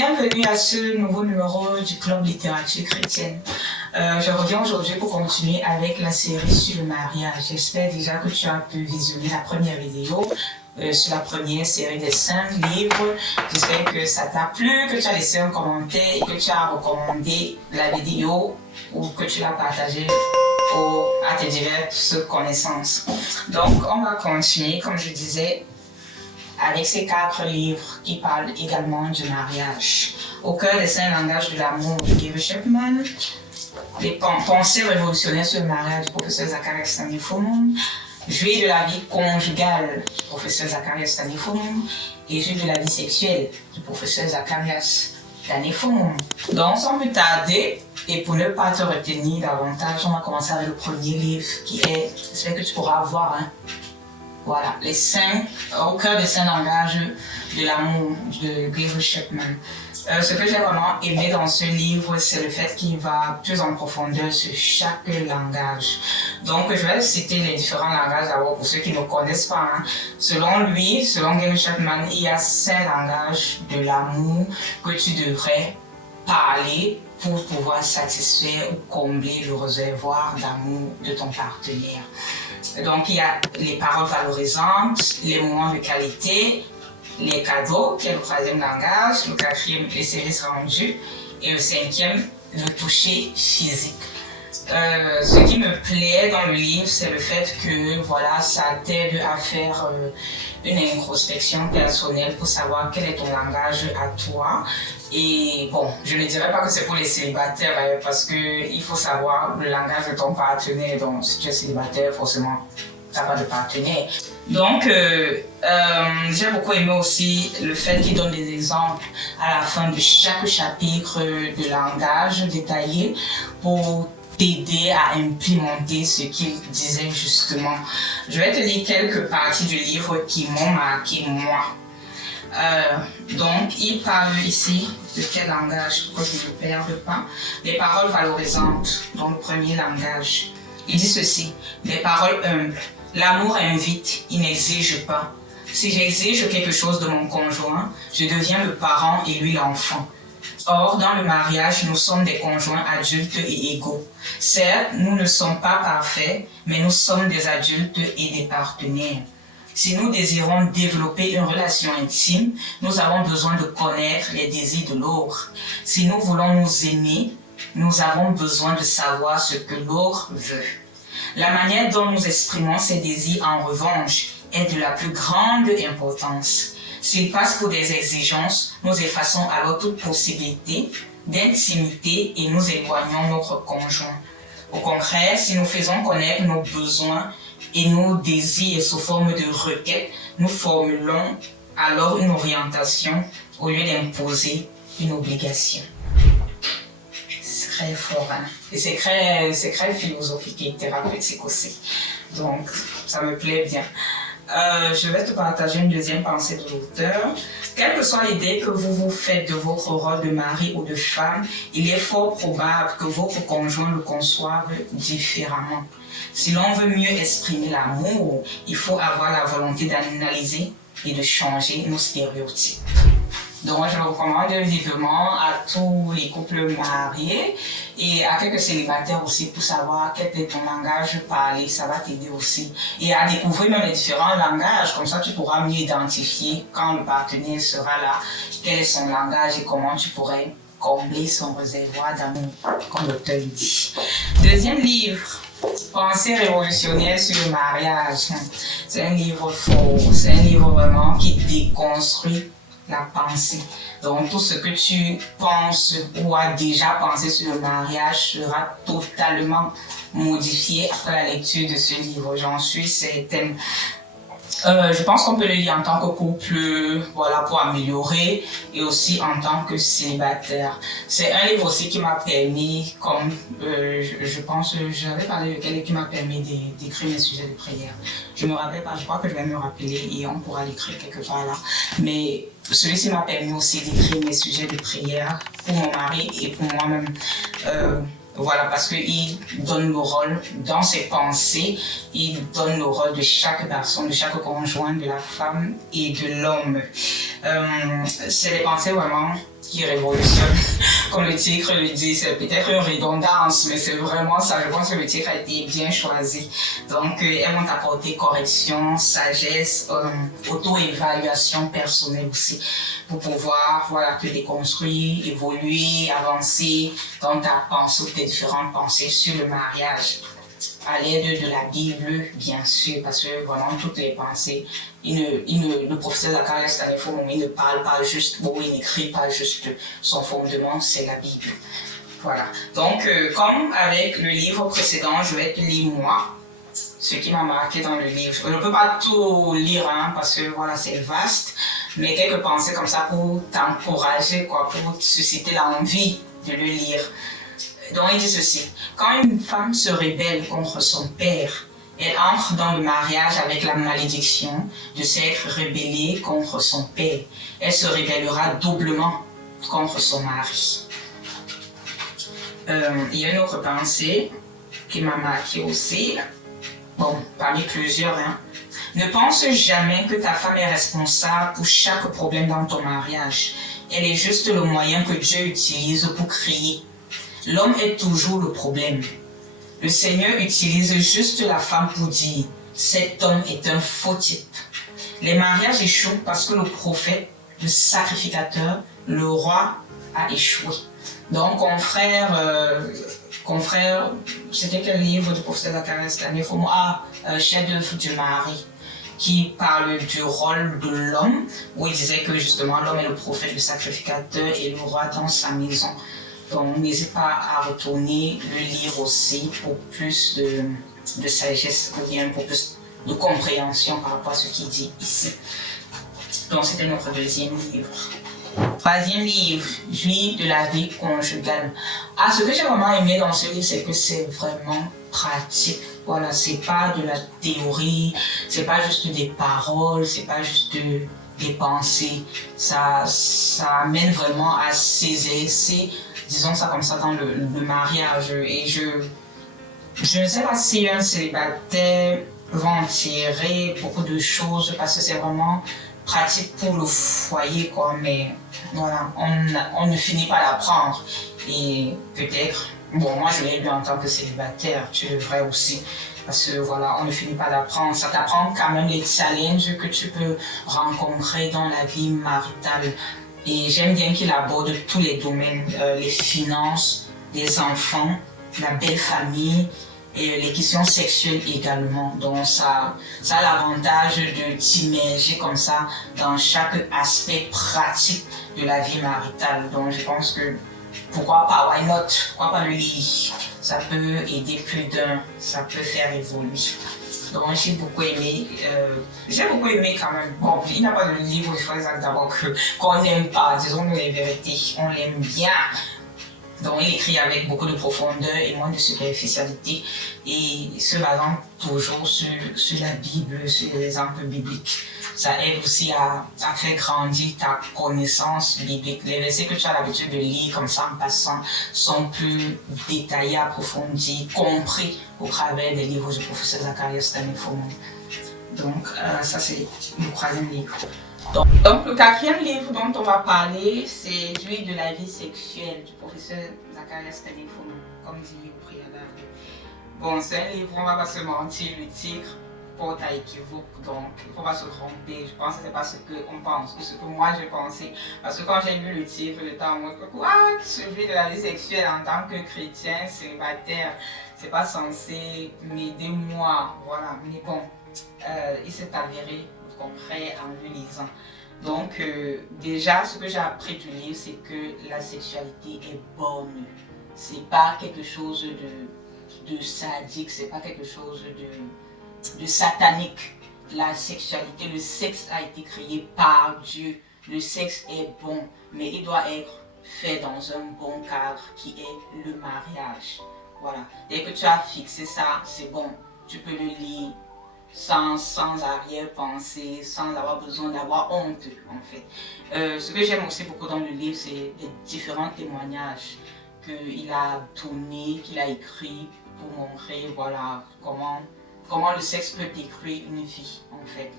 Bienvenue à ce nouveau numéro du Club Littérature Chrétienne. Je reviens aujourd'hui pour continuer avec la série sur le mariage. J'espère déjà que tu as pu visionner la première vidéo sur la première série des 5 livres. J'espère que ça t'a plu, que tu as laissé un commentaire et que tu as recommandé la vidéo ou que tu l'as partagée à tes diverses connaissances. Donc, on va continuer, comme je disais, avec ces 4 livres qui parlent également du mariage. Au cœur des 5 langages de l'amour de Gary Chapman, les pensées révolutionnaires sur le mariage du professeur Zacharias Stanifounam, Jouir de la vie conjugale du professeur Zacharias Stanifounam et Jouir de la vie sexuelle du professeur Zacharias Stanifounam. Donc, sans plus tarder, et pour ne pas te retenir davantage, on va commencer avec le premier livre qui est, j'espère que tu pourras voir, voilà, au cœur des 5 langages de l'amour de Gary Chapman. Ce que j'ai vraiment aimé dans ce livre, c'est le fait qu'il va plus en profondeur sur chaque langage. Donc, je vais citer les différents langages d'abord pour ceux qui ne connaissent pas. Selon lui, selon Gary Chapman, il y a 5 langages de l'amour que tu devrais parler pour pouvoir satisfaire ou combler le réservoir d'amour de ton partenaire. Donc, il y a les paroles valorisantes, les moments de qualité, les cadeaux, qui est le 3e langage, le 4e, les services rendus, et le 5e, le toucher physique. Ce qui me plaît dans le livre, c'est le fait que voilà, ça t'aide à faire une introspection personnelle pour savoir quel est ton langage à toi. Et bon, je ne dirais pas que c'est pour les célibataires parce qu'il faut savoir le langage de ton partenaire. Donc, si tu es célibataire, forcément, tu n'as pas de partenaire. Donc, j'ai beaucoup aimé aussi le fait qu'il donne des exemples à la fin de chaque chapitre de langage détaillé pour t'aider à implémenter ce qu'il disait justement. Je vais te lire quelques parties du livre qui m'ont marqué moi. Donc, il parle ici de quel langage, pour que je ne me perde pas. Les paroles valorisantes, dans le premier langage. Il dit ceci, des paroles humbles. L'amour invite, il n'exige pas. Si j'exige quelque chose de mon conjoint, je deviens le parent et lui l'enfant. Or, dans le mariage, nous sommes des conjoints adultes et égaux. Certes, nous ne sommes pas parfaits, mais nous sommes des adultes et des partenaires. Si nous désirons développer une relation intime, nous avons besoin de connaître les désirs de l'autre. Si nous voulons nous aimer, nous avons besoin de savoir ce que l'autre veut. La manière dont nous exprimons ces désirs, en revanche, est de la plus grande importance. S'ils passent pour des exigences, nous effaçons alors toute possibilité d'intimité et nous éloignons notre conjoint. Au contraire, si nous faisons connaître nos besoins et nos désirs sous forme de requêtes, nous formulons alors une orientation au lieu d'imposer une obligation. C'est très fort, hein? Et c'est très philosophique et thérapeutique aussi. Donc, ça me plaît bien. Je vais te partager une deuxième pensée de l'auteur. Quelle que soit l'idée que vous vous faites de votre rôle de mari ou de femme, il est fort probable que votre conjoint le conçoive différemment. Si l'on veut mieux exprimer l'amour, il faut avoir la volonté d'analyser et de changer nos stéréotypes. Donc, je recommande vivement à tous les couples mariés et à quelques célibataires aussi pour savoir quel est ton langage parlé. Ça va t'aider aussi. Et à découvrir même les différents langages. Comme ça, tu pourras mieux identifier quand le partenaire sera là, quel est son langage et comment tu pourrais combler son réservoir d'amour, comme l'auteur dit. Deuxième livre. Pensée révolutionnaire sur le mariage. C'est un livre fort. C'est un livre vraiment qui déconstruit la pensée. Donc, tout ce que tu penses ou as déjà pensé sur le mariage sera totalement modifié après la lecture de ce livre. J'en suis certaine. Je pense qu'on peut le lire en tant que couple, voilà, pour améliorer, et aussi en tant que célibataire. C'est un livre aussi qui m'a permis, comme je pense, j'avais parlé de quelqu'un qui m'a permis d'écrire mes sujets de prière. Je me rappelle pas, je crois que je vais me rappeler et on pourra l'écrire quelque part là. Mais celui-ci m'a permis aussi d'écrire mes sujets de prière pour mon mari et pour moi-même. Voilà, parce qu'il donne le rôle dans ses pensées, il donne le rôle de chaque personne, de chaque conjoint, de la femme et de l'homme. C'est des pensées vraiment qui révolutionne. Comme le titre le dit, c'est peut-être une redondance, mais c'est vraiment ça. Je pense que le titre a été bien choisi. Donc, elles vont apporter correction, sagesse, auto-évaluation personnelle aussi, pour pouvoir te déconstruire, évoluer, avancer dans ta pensée ou tes différentes pensées sur le mariage. À l'aide de la Bible, bien sûr, parce que vraiment toutes les pensées, le professeur Zacharias Stanifo, il ne parle pas juste, il n'écrit pas juste son fondement, c'est la Bible. Voilà. Donc, comme avec le livre précédent, je vais te lire moi, ce qui m'a marqué dans le livre. Je ne peux pas tout lire, parce que c'est vaste, mais quelques pensées comme ça pour t'encourager, pour te susciter l'envie de le lire. Donc il dit ceci, quand une femme se rébelle contre son père, elle entre dans le mariage avec la malédiction de s'être rébellée contre son père. Elle se rébellera doublement contre son mari. Il y a une autre pensée qui m'a marqué aussi, parmi plusieurs. Ne pense jamais que ta femme est responsable pour chaque problème dans ton mariage. Elle est juste le moyen que Dieu utilise pour créer. L'homme est toujours le problème. Le Seigneur utilise juste la femme pour dire « cet homme est un faux type ». Les mariages échouent parce que le prophète, le sacrificateur, le roi a échoué. Donc, confrère, c'était quel livre du prophète Zacharias Stanifo? Chef-d'œuvre du mari, qui parle du rôle de l'homme, où il disait que justement l'homme est le prophète, le sacrificateur et le roi dans sa maison. Donc, n'hésite pas à retourner le lire aussi pour plus de sagesse ou bien pour plus de compréhension par rapport à ce qu'il dit ici. Donc, c'était notre deuxième livre. Troisième livre, Jouir de la vie conjugale. Ce que j'ai vraiment aimé dans ce livre, c'est que c'est vraiment pratique. Voilà, c'est pas de la théorie, c'est pas juste des paroles, c'est pas juste des pensées. Ça amène vraiment à s'exercer, disons ça comme ça, dans le mariage. Et je ne sais pas si un célibataire va en tirer beaucoup de choses parce que c'est vraiment pratique pour le foyer, mais voilà, on ne finit pas d'apprendre. Et peut-être, moi je l'ai lu en tant que célibataire, tu devrais aussi. Parce que on ne finit pas d'apprendre. Ça t'apprend quand même les challenges que tu peux rencontrer dans la vie maritale. Et j'aime bien qu'il aborde tous les domaines, les finances, les enfants, la belle famille et les questions sexuelles également. Donc ça a l'avantage de t'immerger comme ça dans chaque aspect pratique de la vie maritale. Donc je pense que pourquoi pas, why not? Pourquoi pas le lire? Ça peut aider plus d'un, ça peut faire évoluer. Donc j'ai beaucoup aimé quand même. Il n'y a pas de livre, il faut d'abord qu'on n'aime pas, disons-nous les vérités, on l'aime bien. Donc il écrit avec beaucoup de profondeur et moins de superficialité et se basant toujours sur la Bible, sur les exemples bibliques. Ça aide aussi à faire grandir ta connaissance biblique. Les versets que tu as l'habitude de lire comme ça en passant sont plus détaillés, approfondis, compris au travers des livres du professeur Zacharias Stanifo. Donc ça c'est le troisième livre. Donc le quatrième livre dont on va parler, c'est Jouir de la vie sexuelle du professeur Zacharias Stanifo, comme dit au préalable. C'est un livre, on va pas se mentir, le titre porte à équivoque, donc il ne faut pas se tromper. Je pense que ce n'est pas ce qu'on pense, ou ce que moi je pensais. Parce que quand j'ai lu le titre, j'étais en mode Jouir de la vie sexuelle en tant que chrétien célibataire, c'est pas censé m'aider moi, voilà. Mais il s'est avéré concret en le lisant. Donc déjà ce que j'ai appris du livre, c'est que la sexualité est bonne. C'est pas quelque chose de sadique, c'est pas quelque chose de satanique. La sexualité, le sexe a été créé par Dieu. Le sexe est bon, mais il doit être fait dans un bon cadre qui est le mariage. Voilà. Dès que tu as fixé ça, c'est bon. Tu peux le lire sans arrière-pensée, sans avoir besoin d'avoir honte en fait. Ce que j'aime aussi beaucoup dans le livre, c'est les différents témoignages qu'il a donnés, qu'il a écrits pour montrer comment le sexe peut détruire une vie en fait,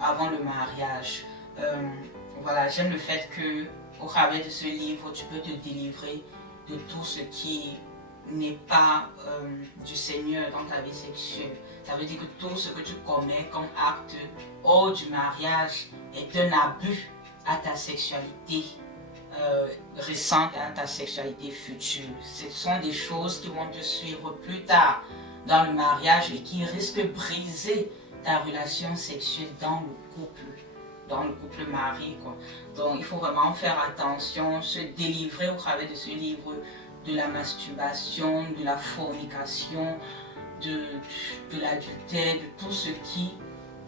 avant le mariage. J'aime le fait que au travers de ce livre, tu peux te délivrer de tout ce qui n'est pas du Seigneur dans ta vie sexuelle. Ça veut dire que tout ce que tu commets comme acte hors du mariage est un abus à ta sexualité récente, à ta sexualité future. Ce sont des choses qui vont te suivre plus tard dans le mariage et qui risquent de briser ta relation sexuelle dans le couple marié, quoi. Donc il faut vraiment faire attention, se délivrer au travers de ce livre de la masturbation, de la fornication, de l'adultère, de tout ce qui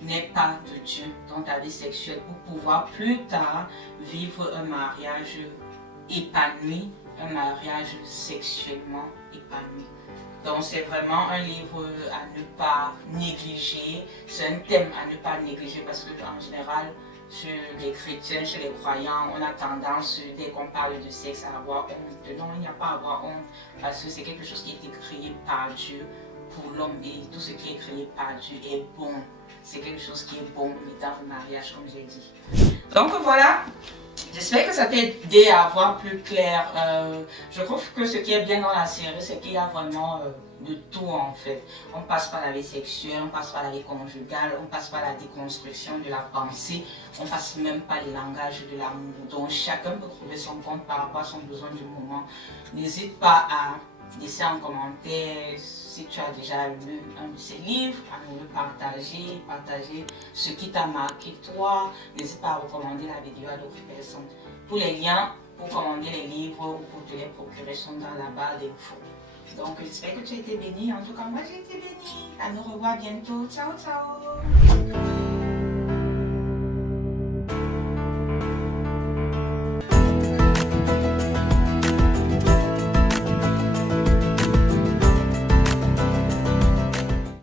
n'est pas de Dieu dans ta vie sexuelle pour pouvoir plus tard vivre un mariage épanoui, un mariage sexuellement épanoui. Donc c'est vraiment un livre à ne pas négliger, c'est un thème à ne pas négliger parce que en général, chez les chrétiens, chez les croyants, on a tendance, dès qu'on parle de sexe, à avoir honte. Non, il n'y a pas à avoir honte parce que c'est quelque chose qui a été créé par Dieu pour l'homme et tout ce qui est créé par Dieu est bon. C'est quelque chose qui est bon dans le mariage, comme j'ai dit. Donc voilà. J'espère que ça t'a aidé à voir plus clair. Je trouve que ce qui est bien dans la série, c'est qu'il y a vraiment de tout en fait. On passe par la vie sexuelle, on passe par la vie conjugale, on passe par la déconstruction de la pensée, on passe même par les langages de l'amour. Donc chacun peut trouver son compte par rapport à son besoin du moment. N'hésite pas à laisser un commentaire si tu as déjà lu un de ces livres, à nous le partager ce qui t'a marqué toi. N'hésite pas à recommander la vidéo à d'autres personnes. Tous les liens pour commander les livres ou pour te les procurer sont dans la barre d'infos. Donc j'espère que tu as été béni. En tout cas, moi j'ai été béni. À nous revoir bientôt. Ciao, ciao.